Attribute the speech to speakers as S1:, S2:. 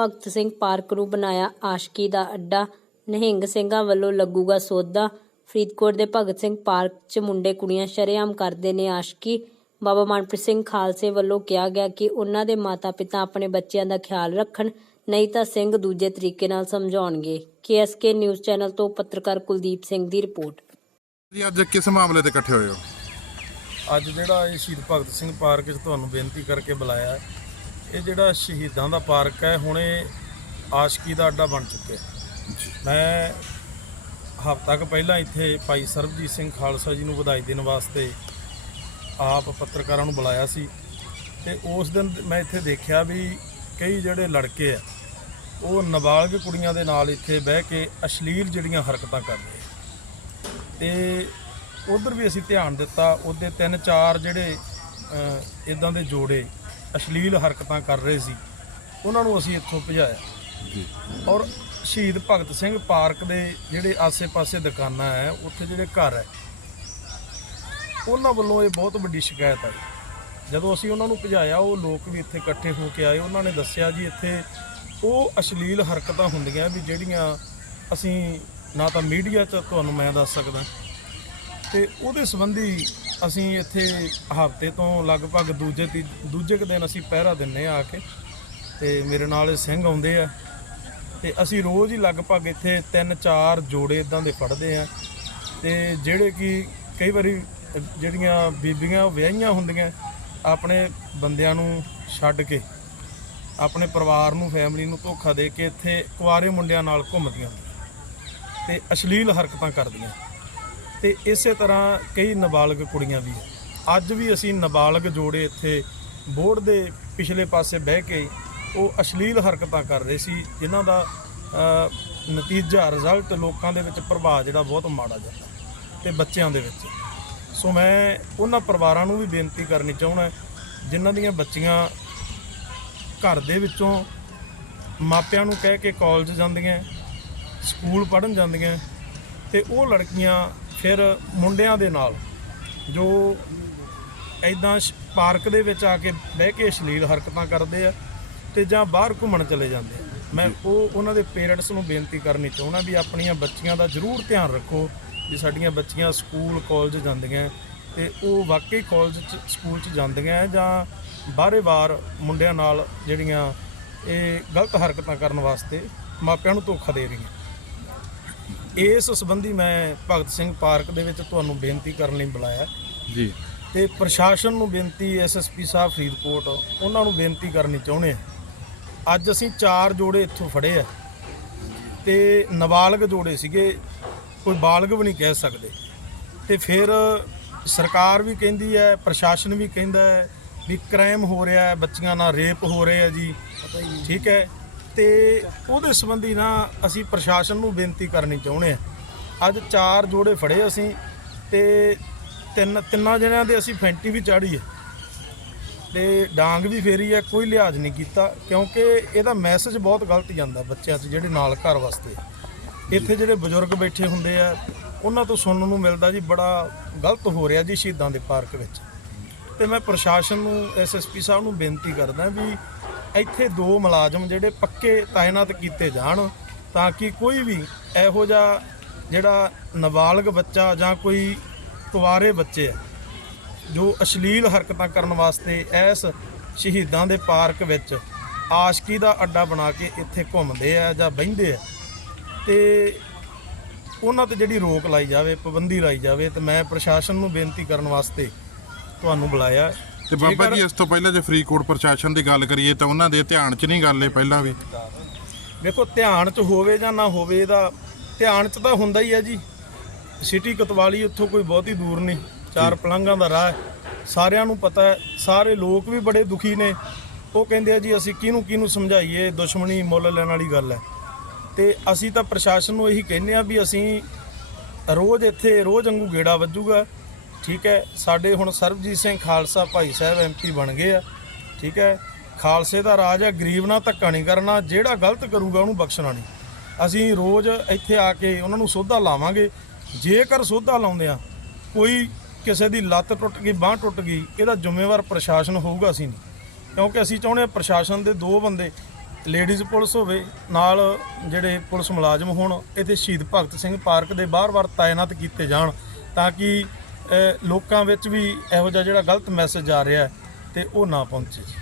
S1: Bhagat Singh park ਨੂੰ ਬਣਾਇਆ ਆਸ਼ਕੀ ਦਾ ਅੱਡਾ। ਨਿਹੰਗ ਸਿੰਘਾਂ ਵੱਲੋਂ ਲੱਗੂਗਾ ਸੌਦਾ ਫਰੀਦਕੋਟ ਦੇ ਭਗਤ ਸਿੰਘ ਪਾਰਕ 'ਚ ਮੁੰਡੇ ਕੁੜੀਆਂ ਸ਼ਰੇਆਮ ਕਰਦੇ ਨੇ ਆਸ਼ਕੀ। ਬਾਬਾ ਮਨਪ੍ਰੀਤ ਸਿੰਘ ਖਾਲਸੇ ਵੱਲੋਂ ਕਿਹਾ ਗਿਆ ਕਿ ਉਹਨਾਂ ਦੇ ਮਾਤਾ-ਪਿਤਾ ਆਪਣੇ ਬੱਚਿਆਂ ਦਾ ਖਿਆਲ ਰੱਖਣ ਨਹੀਂ ਤਾਂ ਸਿੰਘ ਦੂਜੇ ਤਰੀਕੇ ਨਾਲ ਸਮਝਾਉਣਗੇ। ਕੇਐਸਕੇ ਨਿਊਜ਼ ਚੈਨਲ ਤੋਂ ਪੱਤਰਕਾਰ ਕੁਲਦੀਪ ਸਿੰਘ ਦੀ ਰਿਪੋਰਟ।
S2: ਜੀ ਅੱਜ ਕਿਸ ਮਾਮਲੇ ਤੇ ਇਕੱਠੇ ਹੋਏ ਹੋ?
S3: ਅੱਜ ਜਿਹੜਾ ਇਹ ਸ਼ਹੀਦ ਭਗਤ ਸਿੰਘ ਪਾਰਕ 'ਚ ਤੁਹਾਨੂੰ ਬੇਨਤੀ ਕਰਕੇ ਬੁਲਾਇਆ ਹੈ, ਇਹ ਜਿਹੜਾ ਸ਼ਹੀਦਾਂ ਦਾ ਪਾਰਕ ਹੈ ਹੁਣ ਇਹ ਆਸ਼ਕੀ ਦਾ ਅੱਡਾ ਬਣ ਚੁੱਕਿਆ। ਮੈਂ ਹਫ਼ਤਾ ਕੁ ਪਹਿਲਾਂ ਇੱਥੇ ਭਾਈ ਸਰਬਜੀਤ ਸਿੰਘ ਖਾਲਸਾ ਜੀ ਨੂੰ ਵਧਾਈ ਦੇਣ ਵਾਸਤੇ ਆਪ ਪੱਤਰਕਾਰਾਂ ਨੂੰ ਬੁਲਾਇਆ ਸੀ ਤੇ ਉਸ ਦਿਨ ਮੈਂ ਇੱਥੇ ਦੇਖਿਆ ਵੀ ਕਈ ਜਿਹੜੇ ਲੜਕੇ ਆ ਉਹ ਨਾਬਾਲਗ ਕੁੜੀਆਂ ਦੇ ਨਾਲ ਇੱਥੇ ਬਹਿ ਕੇ ਅਸ਼ਲੀਲ ਜਿਹੜੀਆਂ ਹਰਕਤਾਂ ਕਰਦੇ ਤੇ ਉਧਰ ਵੀ ਅਸੀਂ ਧਿਆਨ ਦਿੱਤਾ ਉਹਦੇ ਤਿੰਨ ਚਾਰ ਜਿਹੜੇ ਇਦਾਂ ਦੇ ਜੋੜੇ ਅਸ਼ਲੀਲ ਹਰਕਤਾਂ ਕਰ ਰਹੇ ਸੀ। ਉਹਨਾਂ ਨੂੰ ਅਸੀਂ ਇੱਥੋਂ ਭਜਾਇਆ।
S2: ਜੀ।
S3: ਔਰ ਸ਼ਹੀਦ ਭਗਤ ਸਿੰਘ ਪਾਰਕ ਦੇ ਜਿਹੜੇ ਆਸੇ-ਪਾਸੇ ਦੁਕਾਨਾਂ ਹੈ ਉੱਥੇ ਜਿਹੜੇ ਘਰ ਹੈ ਉਹਨਾਂ ਵੱਲੋਂ ਇਹ ਬਹੁਤ ਵੱਡੀ ਸ਼ਿਕਾਇਤ ਹੈ ਜਦੋਂ ਅਸੀਂ ਉਹਨਾਂ ਨੂੰ ਭਜਾਇਆ ਉਹ ਲੋਕ ਵੀ ਇੱਥੇ ਇਕੱਠੇ ਹੋ ਕੇ ਆਏ। ਉਹਨਾਂ ਨੇ ਦੱਸਿਆ ਜੀ ਇੱਥੇ ਉਹ ਅਸ਼ਲੀਲ ਹਰਕਤਾਂ ਹੁੰਦੀਆਂ ਵੀ ਜਿਹੜੀਆਂ ਅਸੀਂ ਨਾ ਤਾਂ ਮੀਡੀਆ 'ਚ ਤੁਹਾਨੂੰ ਮੈਂ ਦੱਸ ਸਕਦਾ। ਤੇ ਉਹਦੇ ਸੰਬੰਧੀ ਅਸੀਂ ਇੱਥੇ ਹਫ਼ਤੇ ਤੋਂ ਲਗਭਗ ਦੂਜੇ ਤੀ ਦੂਜੇ ਕੁ ਦਿਨ ਅਸੀਂ ਪਹਿਰਾ ਦਿੰਨੇ ਆ ਆ ਕੇ। ਤੇ ਮੇਰੇ ਨਾਲ ਇਹ ਸਿੰਘ ਆਉਂਦੇ ਆ। ਤੇ ਅਸੀਂ ਰੋਜ਼ ਹੀ ਲਗਭਗ ਇੱਥੇ ਤਿੰਨ ਚਾਰ ਜੋੜੇ ਇਦਾਂ ਦੇ ਫੜਦੇ ਆ ਤੇ ਜਿਹੜੇ ਕਿ ਕਈ ਵਾਰੀ, ਜਿਹੜੀਆਂ ਬੀਬੀਆਂ ਵਿਆਹੀਆਂ ਹੁੰਦੀਆਂ, ਆਪਣੇ ਬੰਦਿਆਂ ਨੂੰ ਛੱਡ ਕੇ, ਆਪਣੇ ਪਰਿਵਾਰ ਨੂੰ ਫੈਮਿਲੀ ਨੂੰ ਧੋਖਾ ਦੇ ਕੇ ਇੱਥੇ ਕੁਆਰੇ ਮੁੰਡਿਆਂ ਨਾਲ ਘੁੰਮਦੀਆਂ। ਤੇ ਅਸ਼ਲੀਲ ਹਰਕਤਾਂ ਕਰਦੀਆਂ। ਤੇ ਇਸੇ ਤਰ੍ਹਾਂ ਕਈ ਨਾਬਾਲਗ ਕੁੜੀਆਂ ਵੀ। ਅੱਜ ਵੀ ਅਸੀਂ ਨਾਬਾਲਗ ਜੋੜੇ ਇੱਥੇ ਬੋਰਡ ਦੇ ਪਿਛਲੇ ਪਾਸੇ ਬਹਿ ਕੇ ਉਹ ਅਸ਼ਲੀਲ ਹਰਕਤਾਂ ਕਰ ਰਹੇ ਸੀ, ਜਿਨ੍ਹਾਂ ਦਾ ਨਤੀਜਾ ਰਿਜ਼ਲਟ ਲੋਕਾਂ ਦੇ ਵਿੱਚ ਪ੍ਰਭਾਵ ਜਿਹੜਾ ਬਹੁਤ ਮਾੜਾ ਜਾਂਦਾ ਤੇ ਬੱਚਿਆਂ ਦੇ ਵਿੱਚ। ਸੋ ਮੈਂ ਉਹਨਾਂ ਪਰਿਵਾਰਾਂ ਨੂੰ ਵੀ ਬੇਨਤੀ ਕਰਨੀ ਚਾਹੁੰਦਾ ਜਿਨ੍ਹਾਂ ਦੀਆਂ ਬੱਚੀਆਂ ਘਰ ਦੇ ਵਿੱਚੋਂ ਮਾਪਿਆਂ ਨੂੰ ਕਹਿ ਕੇ ਕਾਲਜ ਜਾਂਦੀਆਂ ਸਕੂਲ ਪੜ੍ਹਨ ਜਾਂਦੀਆਂ ਤੇ ਉਹ ਲੜਕੀਆਂ ਫਿਰ ਮੁੰਡਿਆਂ ਦੇ ਨਾਲ ਜੋ ਐਦਾਂ ਪਾਰਕ ਦੇ ਵਿੱਚ ਆ ਕੇ ਬਹਿ ਕੇ ਅਸ਼ਲੀਲ ਹਰਕਤਾਂ ਕਰਦੇ ਆ ਤੇ ਜਾਂ ਬਾਹਰ ਘੁੰਮਣ ਚਲੇ ਜਾਂਦੇ ਆ। ਮੈਂ ਉਹ ਉਹਨਾਂ ਦੇ ਪੇਰੈਂਟਸ ਨੂੰ ਬੇਨਤੀ ਕਰਨੀ ਚਾਹੁੰਦਾ ਵੀ ਆਪਣੀਆਂ ਬੱਚੀਆਂ ਦਾ ਜ਼ਰੂਰ ਧਿਆਨ ਰੱਖੋ ਵੀ ਸਾਡੀਆਂ ਬੱਚੀਆਂ ਸਕੂਲ ਕਾਲਜ ਜਾਂਦੀਆਂ ਤੇ ਉਹ ਵਾਕਈ ਕਾਲਜ ਚ ਸਕੂਲ ਚ ਜਾਂਦੀਆਂ ਜਾਂ ਬਾਹਰੇ ਬਾਹਰ ਮੁੰਡਿਆਂ ਨਾਲ ਜਿਹੜੀਆਂ ਇਹ ਗਲਤ ਹਰਕਤਾਂ ਕਰਨ ਵਾਸਤੇ ਮਾਪਿਆਂ ਨੂੰ ਧੋਖਾ ਦੇ ਰਹੀਆਂ। ਇਸ ਸੰਬੰਧੀ ਮੈਂ ਭਗਤ ਸਿੰਘ ਪਾਰਕ ਦੇ ਵਿੱਚ ਤੁਹਾਨੂੰ ਬੇਨਤੀ ਕਰਨ ਲਈ ਬੁਲਾਇਆ।
S2: ਜੀ।
S3: ਤੇ ਪ੍ਰਸ਼ਾਸਨ ਨੂੰ ਬੇਨਤੀ ਐਸਐਸਪੀ ਸਾਹਿਬ ਫਰੀਦਕੋਟ ਉਹਨਾਂ ਨੂੰ ਬੇਨਤੀ ਕਰਨੀ ਚਾਹੁੰਦੇ ਆ ਅੱਜ ਅਸੀਂ ਚਾਰ ਜੋੜੇ ਇੱਥੋਂ ਫੜੇ ਆ। ਤੇ ਨਾਬਾਲਗ ਜੋੜੇ ਸੀਗੇ ਕੋਈ ਬਾਲਗ ਵੀ ਨਹੀਂ ਕਹਿ ਸਕਦੇ। ਤੇ ਫਿਰ ਸਰਕਾਰ ਵੀ ਕਹਿੰਦੀ ਹੈ ਪ੍ਰਸ਼ਾਸਨ ਵੀ ਕਹਿੰਦਾ ਹੈ ਵੀ ਕ੍ਰਾਈਮ ਹੋ ਰਿਹਾ ਹੈ ਬੱਚੀਆਂ ਨਾਲ ਰੇਪ ਹੋ ਰਿਹਾ ਹੈ ਜੀ। ਠੀਕ ਹੈ। ਤੇ ਉਹਦੇ ਸੰਬੰਧੀ ਨਾ ਅਸੀਂ ਪ੍ਰਸ਼ਾਸਨ ਨੂੰ ਬੇਨਤੀ ਕਰਨੀ ਚਾਹੁੰਦੇ ਆ ਅੱਜ ਚਾਰ ਜੋੜੇ ਫੜੇ ਅਸੀਂ ਤੇ ਤਿੰਨ ਤਿੰਨਾਂ ਜਣਿਆਂ ਦੇ ਅਸੀਂ ਫੈਂਟੀ ਵੀ ਚਾੜੀ ਹੈ। ਤੇ ਡਾਂਗ ਵੀ ਫੇਰੀ ਹੈ, ਕੋਈ ਲਿਹਾਜ਼ ਨਹੀਂ ਕੀਤਾ ਕਿਉਂਕਿ ਇਹਦਾ ਮੈਸੇਜ ਬਹੁਤ ਗਲਤ ਜਾਂਦਾ ਬੱਚਿਆਂ 'ਚ ਜਿਹੜੇ ਨਾਲ ਘਰ ਵਾਸਤੇ ਇੱਥੇ ਜਿਹੜੇ ਬਜ਼ੁਰਗ ਬੈਠੇ ਹੁੰਦੇ ਆ, ਉਹਨਾਂ ਤੋਂ ਸੁਣਨ ਨੂੰ ਮਿਲਦਾ ਜੀ, ਬੜਾ ਗਲਤ ਹੋ ਰਿਹਾ ਜੀ ਸ਼ਹੀਦਾਂ ਦੇ ਪਾਰਕ ਵਿੱਚ। ਤੇ ਮੈਂ ਪ੍ਰਸ਼ਾਸਨ ਨੂੰ ਐਸਐਸਪੀ ਸਾਹਿਬ ਨੂੰ ਬੇਨਤੀ ਕਰਦਾ ਵੀ ਇੱਥੇ ਦੋ ਮੁਲਾਜ਼ਮ ਜਿਹੜੇ ਪੱਕੇ ਤਾਇਨਾਤ ਕੀਤੇ ਜਾਣ ਤਾਂ ਕਿ ਕੋਈ ਵੀ ਇਹੋ ਜਿਹਾ ਜਿਹੜਾ ਨਾਬਾਲਗ ਬੱਚਾ ਜਾਂ ਕੋਈ ਕੁਵਾਰੇ ਬੱਚੇ ਆ, ਜੋ ਅਸ਼ਲੀਲ ਹਰਕਤਾਂ ਕਰਨ ਵਾਸਤੇ ਇਸ ਸ਼ਹੀਦਾਂ ਦੇ ਪਾਰਕ ਵਿੱਚ ਆਸ਼ਕੀ ਦਾ ਅੱਡਾ ਬਣਾ ਕੇ ਇੱਥੇ ਘੁੰਮਦੇ ਆ ਜਾਂ ਬਹਿੰਦੇ ਆ ਤੇ ਉਹਨਾਂ ਤੇ ਜਿਹੜੀ ਰੋਕ ਲਾਈ ਜਾਵੇ, ਪਾਬੰਦੀ ਲਾਈ ਜਾਵੇ ਤੇ ਮੈਂ ਪ੍ਰਸ਼ਾਸਨ ਨੂੰ ਬੇਨਤੀ ਕਰਨ ਵਾਸਤੇ ਤੁਹਾਨੂੰ ਬੁਲਾਇਆ।
S2: ਤੇ ਬਾਬਾ ਜੀ ਇਸ ਤੋਂ ਪਹਿਲਾਂ ਜੇ ਫਰੀਦਕੋਟ ਪ੍ਰਸ਼ਾਸਨ ਦੀ ਗੱਲ ਕਰੀਏ ਤਾਂ ਉਹਨਾਂ ਦੇ ਧਿਆਨ 'ਚ ਨਹੀਂ ਗੱਲ ਇਹ ਪਹਿਲਾਂ ਵੀ?
S3: ਵੇਖੋ ਧਿਆਨ 'ਚ ਹੋਵੇ ਜਾਂ ਨਾ ਹੋਵੇ ਇਹਦਾ ਧਿਆਨ 'ਚ ਤਾਂ ਹੁੰਦਾ ਹੀ ਹੈ ਜੀ। ਸਿਟੀ ਕਤਵਾਲੀ ਉੱਥੋਂ ਕੋਈ ਬਹੁਤੀ ਦੂਰ ਨਹੀਂ। ਚਾਰ ਪਲੰਘਾਂ ਦਾ ਰਾਹ ਸਾਰਿਆਂ ਨੂੰ ਪਤਾ ਹੈ। ਸਾਰੇ ਲੋਕ ਵੀ ਬੜੇ ਦੁਖੀ ਨੇ। ਉਹ ਕਹਿੰਦੇ ਆ ਜੀ ਅਸੀਂ ਕਿਹਨੂੰ ਕਿਹਨੂੰ ਸਮਝਾਈਏ? ਦੁਸ਼ਮਣੀ ਮੁੱਲ ਲੈਣ ਵਾਲੀ ਗੱਲ ਹੈ। ਤੇ ਅਸੀਂ ਤਾਂ ਪ੍ਰਸ਼ਾਸਨ ਨੂੰ ਇਹੀ ਕਹਿੰਦੇ ਆ ਵੀ ਅਸੀਂ ਰੋਜ਼ ਇੱਥੇ ਰੋਜ਼ ਵਾਂਗੂ ਗੇੜਾ ਵੱਜੂਗਾ। ਠੀਕ ਹੈ, ਸਾਡੇ ਹੁਣ ਸਰਬਜੀਤ ਸਿੰਘ ਖਾਲਸਾ ਭਾਈ ਸਾਹਿਬ ਐਮਪੀ ਬਣ ਗਏ ਆ, ਠੀਕ ਹੈ। ਖਾਲਸੇ ਦਾ ਰਾਜ ਹੈ ਗਰੀਬ ਨਾਲ ਧੱਕਾ ਨਹੀਂ ਕਰਨਾ, ਜਿਹੜਾ ਗਲਤ ਕਰੂਗਾ ਉਹਨੂੰ ਬਖਸ਼ਣਾ ਨਹੀਂ। ਅਸੀਂ ਰੋਜ਼ ਇੱਥੇ ਆ ਕੇ ਉਹਨਾਂ ਨੂੰ ਸੋਧਾ ਲਾਵਾਂਗੇ, ਜੇਕਰ ਸੋਧਾ ਲਾਉਂਦੇ ਆ, ਕੋਈ ਕਿਸੇ ਦੀ ਲੱਤ ਟੁੱਟ ਗਈ, ਬਾਹ ਟੁੱਟ ਗਈ, ਇਹਦਾ ਜ਼ਿੰਮੇਵਾਰ ਪ੍ਰਸ਼ਾਸਨ ਹੋਊਗਾ ਅਸੀਂ ਨਹੀਂ। ਕਿਉਂਕਿ ਅਸੀਂ ਚਾਹੁੰਦੇ ਹਾਂ ਪ੍ਰਸ਼ਾਸਨ ਦੇ ਦੋ ਬੰਦੇ, ਲੇਡੀਜ਼ ਪੁਲਿਸ ਹੋਵੇ, ਨਾਲ ਜਿਹੜੇ ਪੁਲਿਸ ਮੁਲਾਜ਼ਮ ਹੋਣ, ਇੱਥੇ ਸ਼ਹੀਦ ਭਗਤ ਸਿੰਘ ਪਾਰਕ ਦੇ ਬਾਰ-ਬਾਰ ਤਾਇਨਾਤ ਕੀਤੇ ਜਾਣ, ਤਾਂ ਕਿ ਲੋਕਾਂ ਵਿੱਚ ਵੀ ਇਹੋ ਜਿਹਾ ਜਿਹੜਾ ਗਲਤ ਮੈਸੇਜ ਆ ਰਿਹਾ ਹੈ ਤੇ ਉਹ ਨਾ ਪਹੁੰਚੇ। ਜੀ